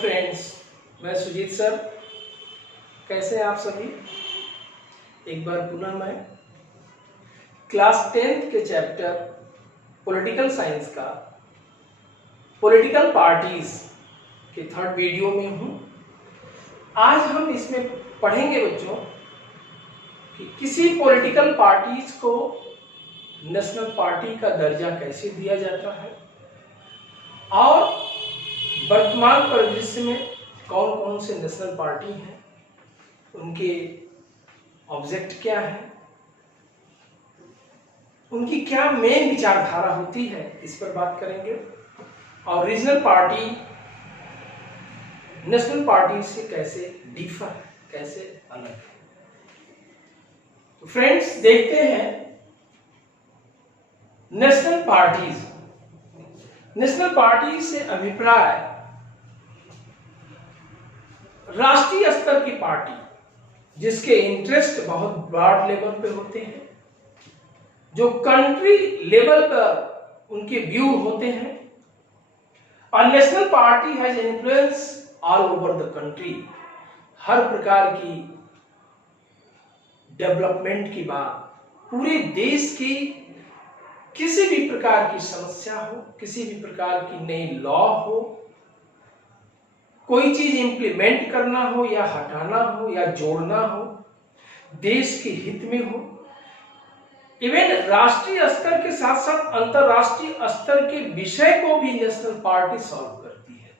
Friends, मैं Sujit sir. कैसे हैं आप सभी? एक बार पुनः मैं क्लास 10th के चैप्टर पॉलिटिकल साइंस का पॉलिटिकल पार्टीज के थर्ड वीडियो में हूं। आज हम इसमें पढ़ेंगे बच्चों कि किसी पॉलिटिकल पार्टीज को नेशनल पार्टी का दर्जा कैसे दिया जाता है और वर्तमान परिदृश्य में कौन कौन से नेशनल पार्टी हैं, उनके ऑब्जेक्ट क्या है, उनकी क्या मेन विचारधारा होती है, इस पर बात करेंगे। और रीजनल पार्टी नेशनल पार्टी से कैसे डिफर है, कैसे अलग है। तो फ्रेंड्स, देखते हैं नेशनल पार्टीज। नेशनल पार्टी से अभिप्राय राष्ट्रीय स्तर की पार्टी जिसके इंटरेस्ट बहुत ब्रॉड लेवल पे होते हैं, जो कंट्री लेवल पर उनके व्यू होते हैं। और national party has influence all over the country. हर प्रकार की डेवलपमेंट की बात, पूरे देश की किसी भी प्रकार की समस्या हो, किसी भी प्रकार की नई लॉ हो, कोई चीज इंप्लीमेंट करना हो या हटाना हो या जोड़ना हो, देश के हित में हो, इवन राष्ट्रीय स्तर के साथ साथ अंतरराष्ट्रीय स्तर के विषय को भी नेशनल पार्टी सॉल्व करती है।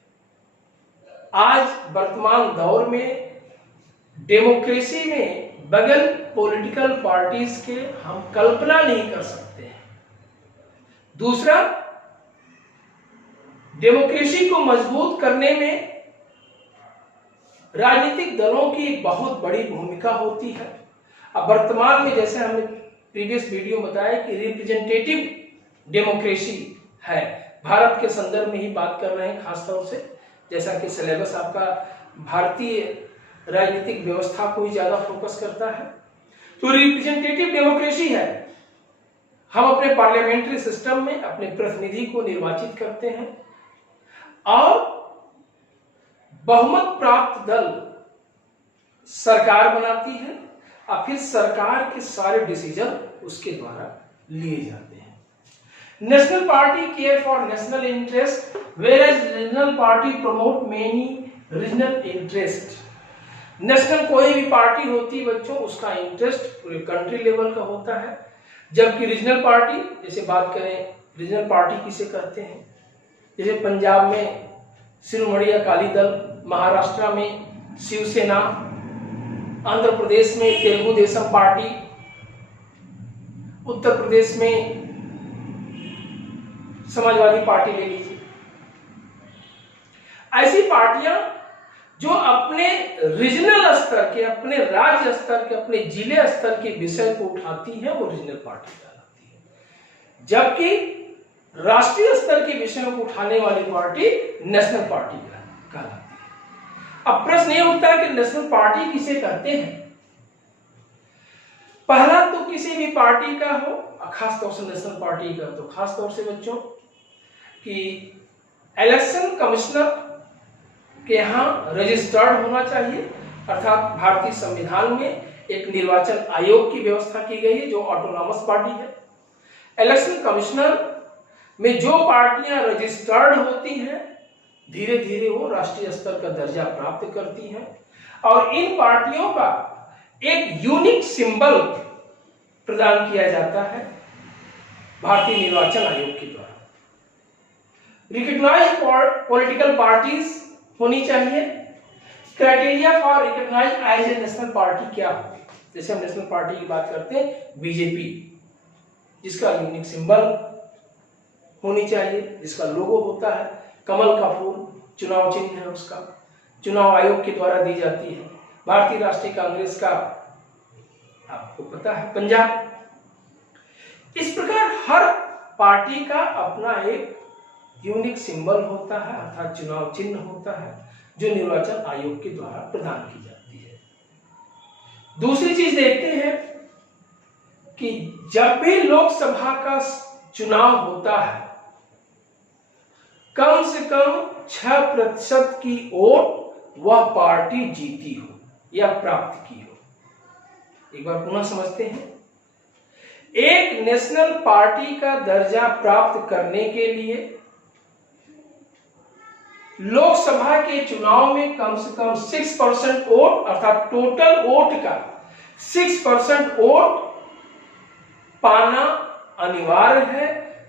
आज वर्तमान दौर में डेमोक्रेसी में बगैर पॉलिटिकल पार्टीज के हम कल्पना नहीं कर सकते हैं। दूसरा, डेमोक्रेसी को मजबूत करने में राजनीतिक दलों की एक बहुत बड़ी भूमिका होती है। अब वर्तमान में जैसे हमने प्रीवियस वीडियो में बताया कि रिप्रेजेंटेटिव डेमोक्रेसी है, भारत के संदर्भ में ही बात कर रहे हैं खासतौर से, जैसा कि सिलेबस आपका भारतीय राजनीतिक व्यवस्था को ही ज्यादा फोकस करता है। तो रिप्रेजेंटेटिव डेमोक्रेसी है, हम अपने पार्लियामेंट्री सिस्टम में अपने प्रतिनिधि को निर्वाचित करते हैं और बहुमत प्राप्त दल सरकार बनाती है और फिर सरकार के सारे डिसीजन उसके द्वारा लिए जाते हैं। National party care for national interest, whereas regional party promote many regional interest. National कोई भी पार्टी होती है बच्चों, उसका इंटरेस्ट पूरे कंट्री लेवल का होता है, जबकि रीजनल पार्टी, जैसे बात करें रीजनल पार्टी किसे कहते हैं, जैसे पंजाब में शिरोमणि अकाली दल, महाराष्ट्र में शिवसेना, आंध्र प्रदेश में तेलुगु देशम पार्टी, उत्तर प्रदेश में समाजवादी पार्टी ले लीजिए। ऐसी पार्टियां जो अपने रीजनल स्तर के, अपने राज्य स्तर के, अपने जिले स्तर के विषय को उठाती हैं, वो रीजनल पार्टी कहलाती है। जबकि राष्ट्रीय स्तर के विषयों को उठाने वाली पार्टी नेशनल पार्टी कहलाती है। अब प्रश्न ये उठता है कि नेशनल पार्टी किसे कहते हैं। पहला तो किसी भी पार्टी का हो, खासतौर से नेशनल पार्टी का, तो खासतौर से बच्चों कि इलेक्शन कमिश्नर के यहाँ रजिस्टर्ड होना चाहिए, अर्थात भारतीय संविधान में एक निर्वाचन आयोग की व्यवस्था की गई है जो ऑटोनॉमस बॉडी है। इलेक्शन कमिश्नर में जो पार्टियां रजिस्टर्ड होती हैं, धीरे धीरे वो राष्ट्रीय स्तर का दर्जा प्राप्त करती हैं और इन पार्टियों का एक यूनिक सिंबल प्रदान किया जाता है भारतीय निर्वाचन आयोग के द्वारा। रिकॉग्नाइज्ड पॉलिटिकल पार्टीज होनी चाहिए। Criteria for recognise as a national party क्या हो, जैसे हम नेशनल पार्टी की बात करते हैं बीजेपी, जिसका यूनिक सिंबल होनी चाहिए, जिसका लोगो होता है कमल का फूल, चुनाव चिन्ह है उसका, चुनाव आयोग के द्वारा दी जाती है। भारतीय राष्ट्रीय कांग्रेस का आपको पता है पंजाब। इस प्रकार हर पार्टी का अपना एक यूनिक सिंबल होता है, अर्थात चुनाव चिन्ह होता है, जो निर्वाचन आयोग के द्वारा प्रदान की जाती है। दूसरी चीज देखते हैं कि जब भी लोकसभा का चुनाव होता है, कम से कम 6% की वोट वह पार्टी जीती हो या प्राप्त की हो। एक बार पुनः समझते हैं। एक नेशनल पार्टी का दर्जा प्राप्त करने के लिए लोकसभा के चुनाव में कम से कम 6% वोट अर्थात टोटल वोट का 6% वोट पाना अनिवार्य है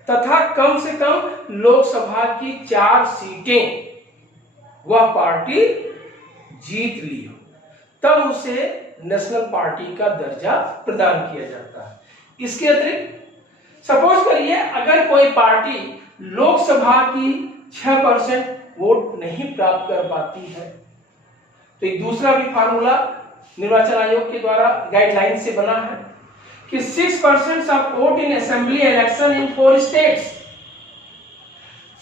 तथा कम से कम लोकसभा की 4 सीटें वह पार्टी जीत ली हो, तब उसे नेशनल पार्टी का दर्जा प्रदान किया जाता है। इसके अतिरिक्त सपोज करिए अगर कोई पार्टी लोकसभा की 6% वोट नहीं प्राप्त कर पाती है तो एक दूसरा भी फार्मूला निर्वाचन आयोग के द्वारा गाइडलाइन से बना है कि 6% of vote in assembly election in 4 states,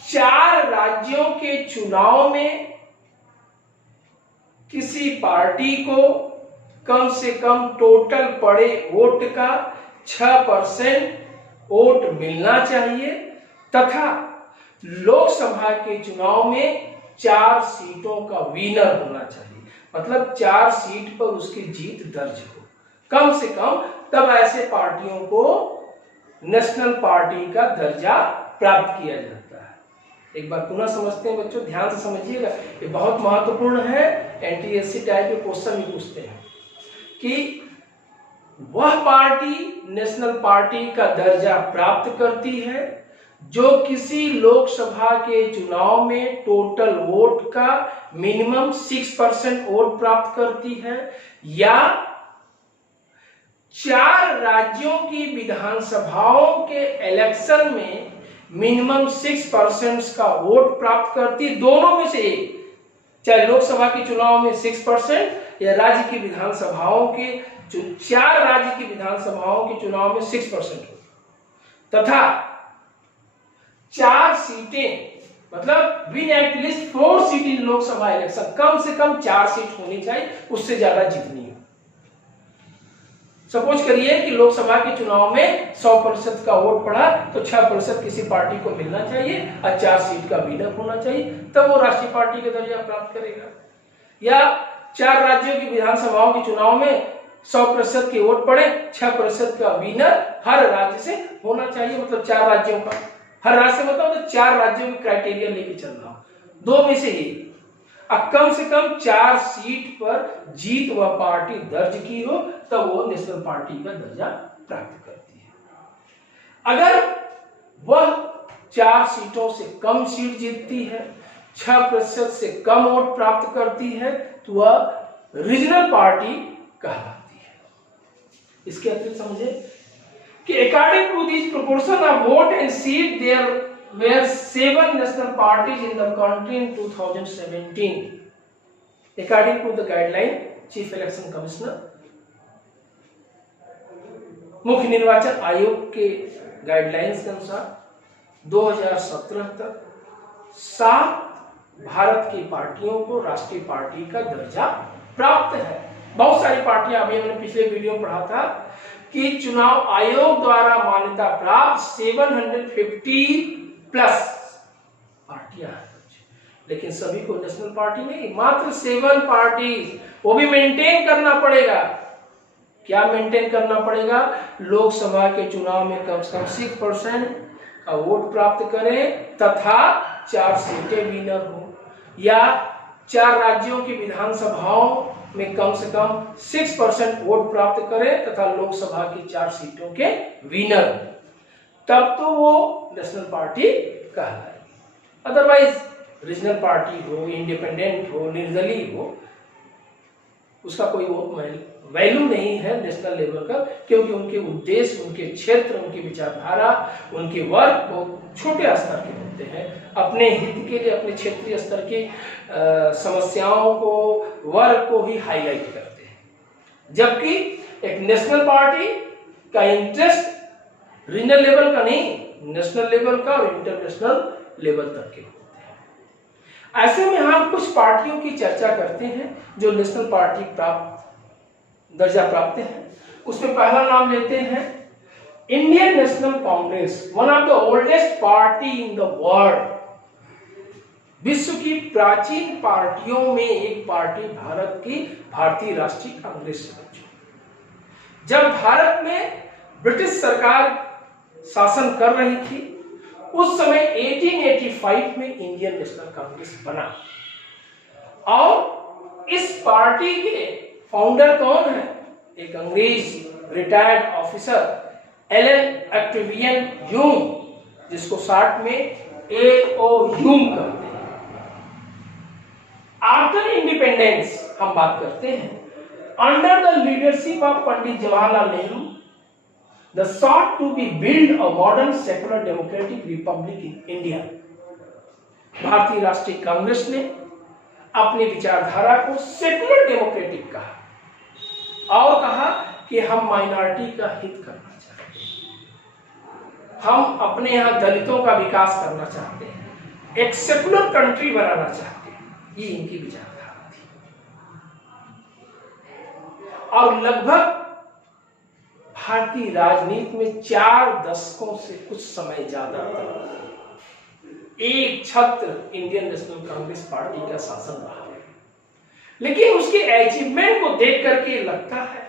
4 राज्यों के चुनाव में किसी पार्टी को कम से कम टोटल पड़े वोट का 6% वोट मिलना चाहिए तथा लोकसभा के चुनाव में 4 सीटों का विनर होना चाहिए, मतलब 4 सीट पर उसकी जीत दर्ज हो कम से कम, तब ऐसे पार्टियों को नेशनल पार्टी का दर्जा प्राप्त किया जाता है। एक बार पुनः समझते हैं बच्चों, ध्यान से समझिएगा, ये बहुत महत्वपूर्ण है। एनटीएससी टाइप के क्वेश्चन भी पूछते हैं कि वह पार्टी नेशनल पार्टी का दर्जा प्राप्त करती है जो किसी लोकसभा के चुनाव में टोटल वोट का मिनिमम 6% वोट प्राप्त करती है या 4 राज्यों की विधानसभाओं के इलेक्शन में मिनिमम 6% का वोट प्राप्त करती, दोनों में से एक, चाहे लोकसभा के चुनाव में 6% या राज्य की विधानसभाओं के 4 राज्य की विधानसभाओं के चुनाव में 6% हो तथा 4 सीटें, मतलब win at least 4 seat in Lok Sabha election, कम से कम 4 सीट होनी चाहिए, उससे ज्यादा जीतनी हो। सपोज करिए कि लोकसभा के चुनाव में 100% का वोट पड़ा तो 6% किसी पार्टी को मिलना चाहिए और 4 सीट का विनर होना चाहिए, तब वो राष्ट्रीय पार्टी का दर्जा प्राप्त करेगा। या 4 राज्यों की विधानसभाओं के चुनाव में 100% के वोट पड़े, 6% का विनर हर राज्य से होना चाहिए, मतलब 4 राज्यों का, हर राज्य से मतलब तो 4 राज्यों की क्राइटेरिया लेके चलना हो, 2 में से एक, अब कम से कम 4 सीट पर जीत वह पार्टी दर्ज की हो तब वो नेशनल पार्टी का दर्जा प्राप्त करती है। अगर वह 4 सीटों से कम सीट जीतती है, 6% से कम वोट प्राप्त करती है तो वह रीजनल पार्टी कहलाती है। इसके अतिरिक्त समझे कि according to this proportion of vote and seat there were 7 national parties in the country in 2017 according to the guideline chief election commissioner, मुख्य निर्वाचन आयोग के गाइडलाइंस के अनुसार 2017 तक 7 भारत की पार्टियों को राष्ट्रीय पार्टी का दर्जा प्राप्त है। बहुत सारी पार्टियां, अभी हमने पिछले वीडियो में पढ़ा था कि चुनाव आयोग द्वारा मान्यता प्राप्त 750 प्लस पार्टियां हैं, लेकिन सभी को नेशनल पार्टी नहीं, मात्र 7 पार्टी, वो भी मेंटेन करना पड़ेगा। क्या मेंटेन करना पड़ेगा? लोकसभा के चुनाव में कम से कम 6% का वोट प्राप्त करें तथा 4 सीटें विनर हो, या 4 राज्यों की विधानसभाओं में कम से कम 6% वोट प्राप्त करें तथा लोकसभा की 4 सीटों के विनर, तब तो वो नेशनल पार्टी कहलाएगी। अदरवाइज रीजनल पार्टी हो, इंडिपेंडेंट हो, निर्दलीय हो, उसका कोई वो वैल्यू नहीं है नेशनल लेवल का, क्योंकि उनके उद्देश्य, उनके क्षेत्र, उनकी विचारधारा, उनके वर्ग बहुत छोटे स्तर के होते हैं, अपने हित के लिए अपने क्षेत्रीय स्तर की समस्याओं को, वर्ग को ही हाईलाइट करते हैं, जबकि एक नेशनल पार्टी का इंटरेस्ट रीजनल लेवल का नहीं, नेशनल लेवल का और इंटरनेशनल लेवल तक के होते हैं। ऐसे में हम कुछ पार्टियों की चर्चा करते हैं जो नेशनल पार्टी दर्जा प्राप्त है। उसमें पहला नाम लेते हैं Indian national Congress, one of the oldest party in the world. विश्व की प्राचीन पार्टियों में एक पार्टी भारत की भारतीय राष्ट्रीय कांग्रेस है। जब भारत में ब्रिटिश सरकार शासन कर रही थी, उस समय 1885 में इंडियन नेशनल कांग्रेस बना, और इस पार्टी के फाउंडर कौन है? एक अंग्रेज retired officer Allan Octavian Hume, जिसको शॉर्ट में AO ह्यूम कहते हैं। आफ्टर इंडिपेंडेंस हम बात करते हैं, under the leadership of Pandit Jawaharlal Nehru, the sought to be build a modern secular democratic republic in India। भारतीय राष्ट्रीय कांग्रेस ने अपनी विचारधारा को सेकुलर डेमोक्रेटिक कहा और कहा कि हम माइनॉरिटी का हित करना चाहते हैं, हम अपने यहां दलितों का विकास करना चाहते हैं, एक सेकुलर कंट्री बनाना चाहते हैं। ये इनकी विचारधारा थी। और लगभग भारतीय राजनीति में 4 दशकों से कुछ समय ज्यादा तक एक छत्र इंडियन नेशनल कांग्रेस पार्टी का शासन रहा है। लेकिन उसके अचीवमेंट को देख करके लगता है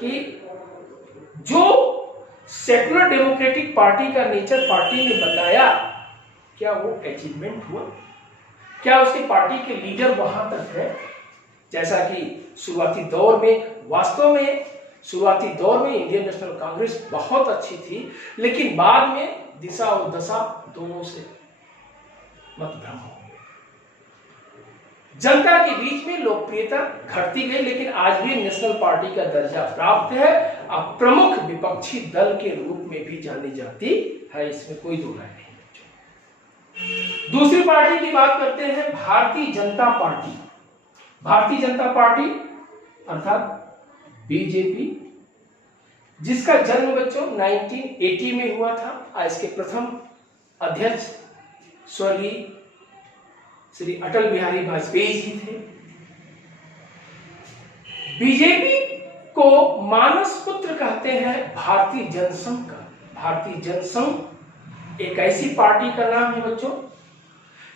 कि जो सेकुलर डेमोक्रेटिक पार्टी का नेचर पार्टी ने बताया, क्या वो अचीवमेंट हुआ? क्या उसकी पार्टी के लीडर वहां तक है? जैसा कि शुरुआती दौर में, वास्तव में शुरुआती दौर में इंडियन नेशनल कांग्रेस बहुत अच्छी थी, लेकिन बाद में दिशा और दशा दोनों से मतभ्रम हो गए। जनता के बीच में लोकप्रियता घटती गई, लेकिन आज भी नेशनल पार्टी का दर्जा प्राप्त है, अब प्रमुख विपक्षी दल के रूप में भी जानी जाती है, इसमें कोई दो राय नहीं। दूसरी पार्टी की बात करते हैं, भारतीय जनता पार्टी। भारतीय जनता पार्टी अर्थात बीजेपी, जिसका जन्म बच्चों 1980 में हुआ था। इसके प्रथम अध्यक्ष स्वर्गीय श्री अटल बिहारी वाजपेयी जी थे। बीजेपी को मानस पुत्र कहते हैं भारतीय जनसंघ का। भारतीय जनसंघ एक ऐसी पार्टी का नाम है बच्चों,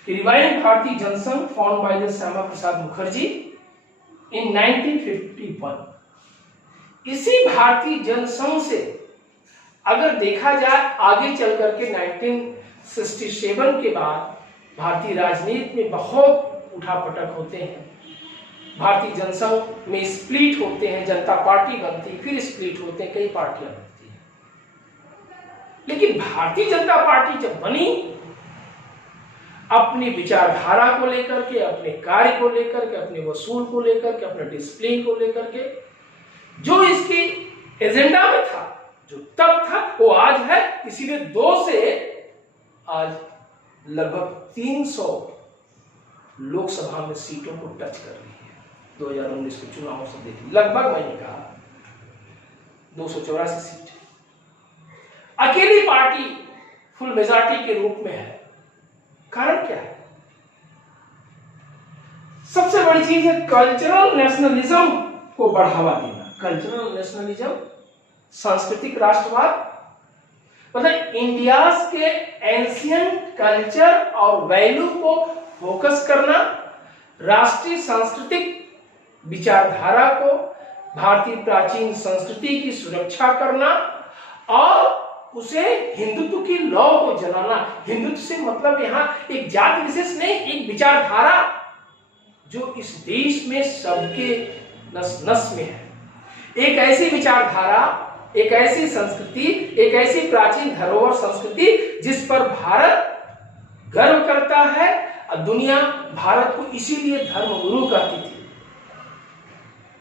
revived Bharatiya Jana Sangh found by the Shyama Prasad Mukherjee in 1951। इसी भारतीय जनसंघ से अगर देखा जाए आगे चल करके 1967 के बाद भारतीय राजनीति में बहुत उठापटक होते हैं। भारतीय जनसंघ में स्प्लिट होते हैं, जनता पार्टी बनती, फिर स्प्लिट होते हैं, कई पार्टियां बनती हैं। लेकिन भारतीय जनता पार्टी जब बनी, अपनी विचारधारा को लेकर के, अपने कार्य को लेकर के, अपने वसूल को लेकर के, अपने डिसिप्लिन को लेकर के, जो इसकी एजेंडा में था, जो तब था, वो आज है। इसीलिए 2 से आज लगभग 300 लोकसभा में सीटों को टच कर रही है। 2019 के चुनाव से देखिए, लगभग मैंने कहा 284 सीट। अकेली पार्टी फुल मेजॉरिटी के रूप में है। कारण क्या है? सबसे बड़ी चीज है कल्चरल नेशनलिज्म को बढ़ावा देना। कल्चरल नेशनलिज्म, सांस्कृतिक राष्ट्रवाद, मतलब इंडिया के एंशिएंट कल्चर और वैल्यू को फोकस करना, राष्ट्रीय सांस्कृतिक विचारधारा को, भारतीय प्राचीन संस्कृति की सुरक्षा करना और उसे हिंदुत्व की लौ को जलाना। हिंदुत्व से मतलब यहाँ एक जाति विशेष नहीं, एक विचारधारा जो इस देश में सबके नस नस में है। एक ऐसी विचारधारा, एक ऐसी संस्कृति, एक ऐसी प्राचीन धरोहर संस्कृति जिस पर भारत गर्व करता है और दुनिया भारत को इसीलिए धर्मगुरु कहती थी।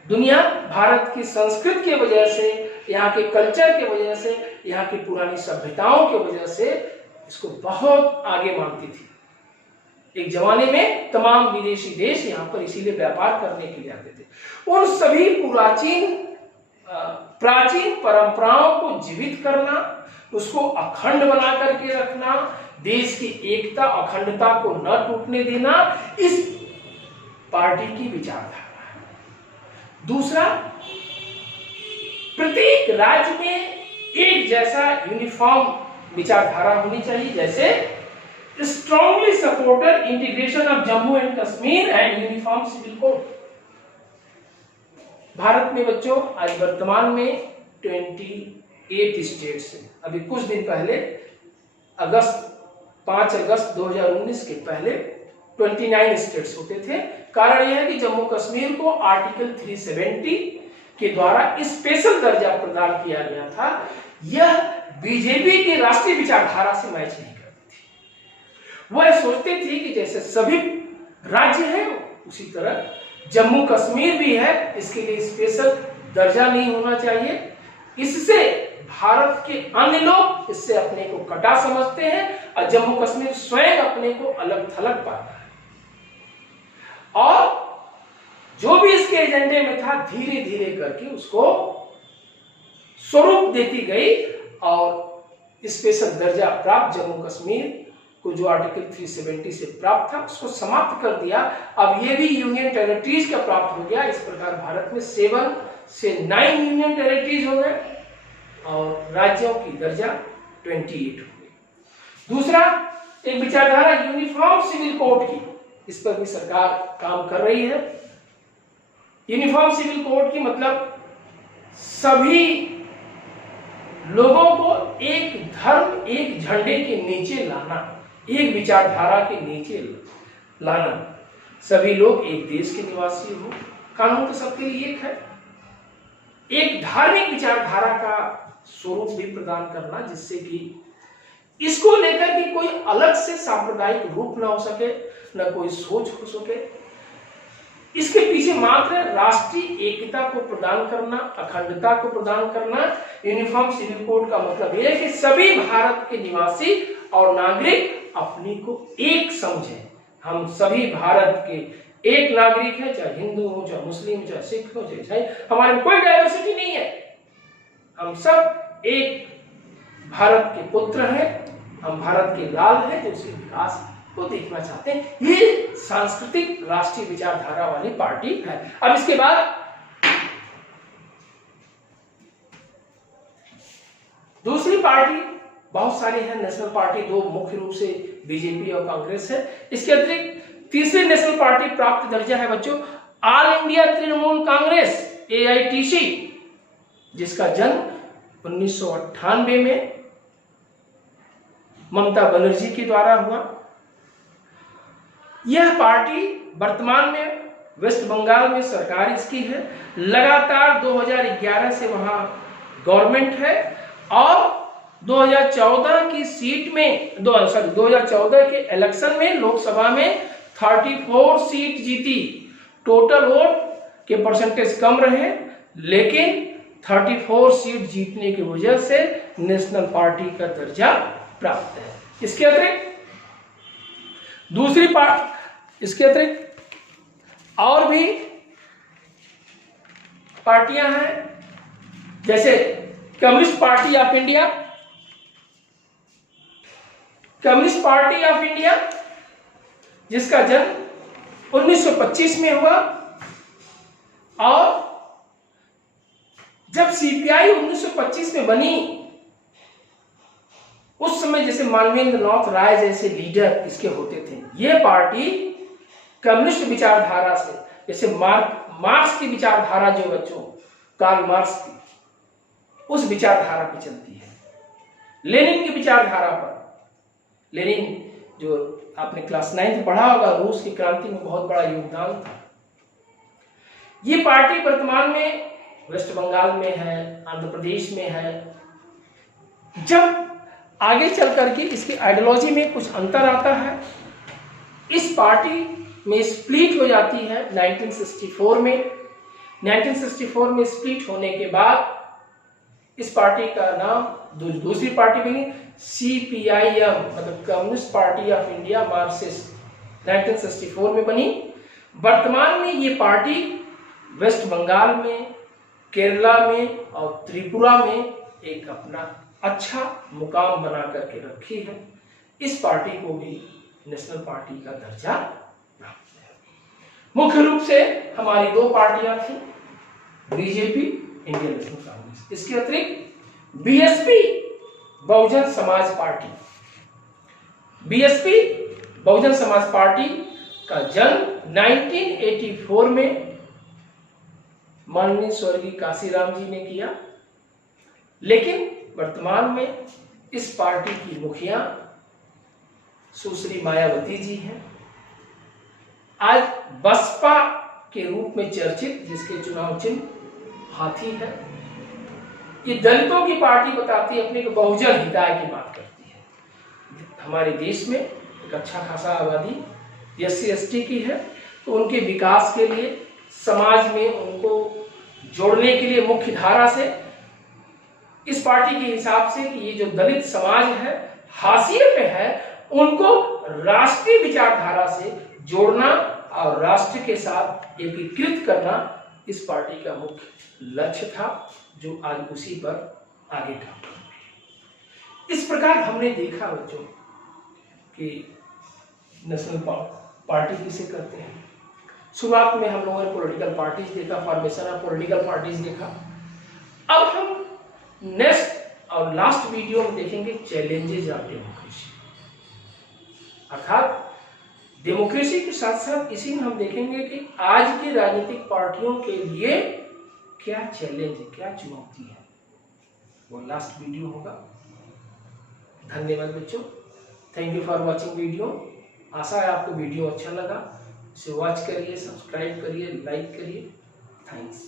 दुनिया भारत की संस्कृति की वजह से, यहाँ के कल्चर की वजह से, यहाँ की पुरानी सभ्यताओं की वजह से इसको बहुत आगे मानती थी। एक जमाने में तमाम विदेशी देश यहाँ पर इसीलिए व्यापार करने के लिए आते थे। उन सभी प्राचीन परंपराओं को जीवित करना, उसको अखंड बना करके रखना, देश की एकता अखंडता को न टूटने देना, इस पार्टी की विचारधारा है। दूसरा, प्रत्येक राज्य में एक जैसा यूनिफॉर्म विचारधारा होनी चाहिए। जैसे strongly supported integration of Jammu and Kashmir and uniform civil code। Bharat में बच्चों आज वर्तमान में 28 स्टेट्स हैं। अभी कुछ दिन पहले 5 अगस्त 2019 के पहले 29 स्टेट्स होते थे। कारण यह है कि जम्मू कश्मीर को आर्टिकल 370 के द्वारा स्पेशल दर्जा प्रदान किया गया था। यह बीजेपी की राष्ट्रीय विचारधारा से मैच नहीं करती थी। वह सोचती थी कि जैसे सभी राज्य हैं उसी तरह जम्मू कश्मीर भी है, इसके लिए स्पेशल दर्जा नहीं होना चाहिए। इससे भारत के अन्य लोग इससे अपने को कटा समझते हैं और जम्मू कश्मीर स्वयं अपने को अलग थलग पाता है। और जो भी इसके एजेंडे में था धीरे धीरे करके उसको स्वरूप देती गई और स्पेशल दर्जा प्राप्त जम्मू कश्मीर को जो आर्टिकल 370 से प्राप्त था उसको समाप्त कर दिया। अब ये भी यूनियन टेरिटरीज का प्राप्त हो गया। इस प्रकार भारत में 7 से 9 यूनियन टेरिटरीज हो गए और राज्यों की दर्जा 28 हो गई। दूसरा एक विचारधारा यूनिफॉर्म सिविल कोड की, इस पर भी सरकार काम कर रही है। यूनिफॉर्म सिविल कोड की मतलब सभी लोगों को एक धर्म एक झंडे के नीचे लाना, एक विचारधारा के नीचे लाना। सभी लोग एक देश के निवासी हो, कानून तो सबके लिए एक है। एक धार्मिक विचारधारा का स्वरूप भी प्रदान करना जिससे कि इसको लेकर के कोई अलग से सांप्रदायिक रूप ना हो सके, न कोई सोच हो सके। इसके पीछे मात्र राष्ट्रीय एकता को प्रदान करना, अखंडता को प्रदान करना। यूनिफॉर्म सिविल कोड का मतलब यह है कि सभी भारत के निवासी और नागरिक अपनी को एक समझें। हम सभी भारत के एक नागरिक हैं, चाहे हिंदू हो, चाहे मुस्लिम, चाहे सिख हो, चाहे ईसाई, हमारे में कोई डाइवर्सिटी नहीं है। हम सब एक भारत के पुत्र हैं, हम भारत के लाल हैं जो उसके विकास को देखना चाहते हैं। ये सांस्कृतिक राष्ट्रीय विचारधारा वाली पार्टी है। अब इसके बाद दूसरी पार्टी बहुत सारे हैं। नेशनल पार्टी दो मुख्य रूप से बीजेपी और कांग्रेस है। इसके अतिरिक्त तीसरी नेशनल पार्टी प्राप्त दर्जा है बच्चों all India Trinamool Congress AITC, जिसका जन्म 1998 में ममता बनर्जी के द्वारा हुआ। यह पार्टी वर्तमान में वेस्ट बंगाल में सरकार इसकी है। लगातार 2011 से वहां गवर्नमेंट है और 2014 की सीट में 2014 के इलेक्शन में लोकसभा में 34 सीट जीती। टोटल वोट के परसेंटेज कम रहे, लेकिन 34 सीट जीतने की वजह से नेशनल पार्टी का दर्जा प्राप्त है। इसके अतिरिक्त इसके अतिरिक्त और भी पार्टियां हैं, जैसे communist party of India. Communist party of India जिसका जन्म 1925 में हुआ और जब CPI 1925 में बनी उस समय जैसे मानवेंद्र नाथ राय जैसे लीडर इसके होते थे। यह पार्टी कम्युनिस्ट विचारधारा से, जैसे मार्क्स की विचारधारा जो बच्चों कार्ल मार्क्स की, उस विचारधारा पे चलती है। लेनिन की विचारधारा पर, लेनिन जो आपने क्लास 9 पढ़ा होगा, रूस की क्रांति में बहुत बड़ा योगदान था। ये पार्टी वर्तमान में वेस्ट बंगाल में है, आंध्र प्रदेश में है। जब आगे चल करके इसकी आइडियोलॉजी में कुछ अंतर आता है, इस पार्टी में स्प्लिट हो जाती है 1964 में। 1964 में स्प्लिट होने के बाद इस पार्टी का नाम दूसरी पार्टी बनी CPIM, मतलब communist party of India Marxist, 1964 में बनी। वर्तमान में ये पार्टी वेस्ट बंगाल में, केरला में और त्रिपुरा में एक अपना अच्छा मुकाम बना करके रखी है। इस पार्टी को भी नेशनल पार्टी का दर्जा प्राप्त है। मुख्य रूप से हमारी दो पार्टियां थी, बीजेपी, इंडियन नेशनल कांग्रेस। इसके अतिरिक्त BSP, Bahujan Samaj party. BSP Bahujan Samaj party का जन्म 1984 में माननीय स्वर्गीय काशीराम जी ने किया, लेकिन वर्तमान में इस पार्टी की मुखिया सुश्री मायावती जी हैं। आज बसपा के रूप में चर्चित, जिसके चुनाव चिन्ह हाथी है, ये दलितों की पार्टी बताती है, अपने को बहुजन हिताय की बात करती है। हमारे देश में एक अच्छा खासा आबादी SC/ST की है, तो उनके विकास के लिए, समाज में उनको जोड़ने के लिए मुख्य धारा से इस पार्टी के हिसाब से कि ये जो दलित समाज है, हाशिए पे है, उनको राष्ट्रीय विचारधारा से जोड़ना और राष्ट्र के साथ एकीकृत करना इस पार्टी का मुख्य लक्ष्य था, जो आज उसी पर आगे काम कर रहे हैं। इस प्रकार हमने देखा बच्चों कि नेशनल पार्टी किसे कहते हैं। शुरुआत में हम लोगों ने पॉलिटिकल पार्टीज देखा, फॉर्मेशन ऑफ पॉलिटिकल पार्टीज देखा। अब हम नेक्स्ट और लास्ट वीडियो में देखेंगे चैलेंजेस ऑफ डेमोक्रेसी, अर्थात डेमोक्रेसी के साथ साथ इसी में हम देखेंगे कि आज की राजनीतिक पार्टियों के लिए क्या चैलेंज है, क्या चुनौती है, वो लास्ट वीडियो होगा। धन्यवाद बच्चों, thank you for watching video. आशा है आपको वीडियो अच्छा लगा, इसे वॉच करिए, सब्सक्राइब करिए, लाइक करिए। थैंक्स।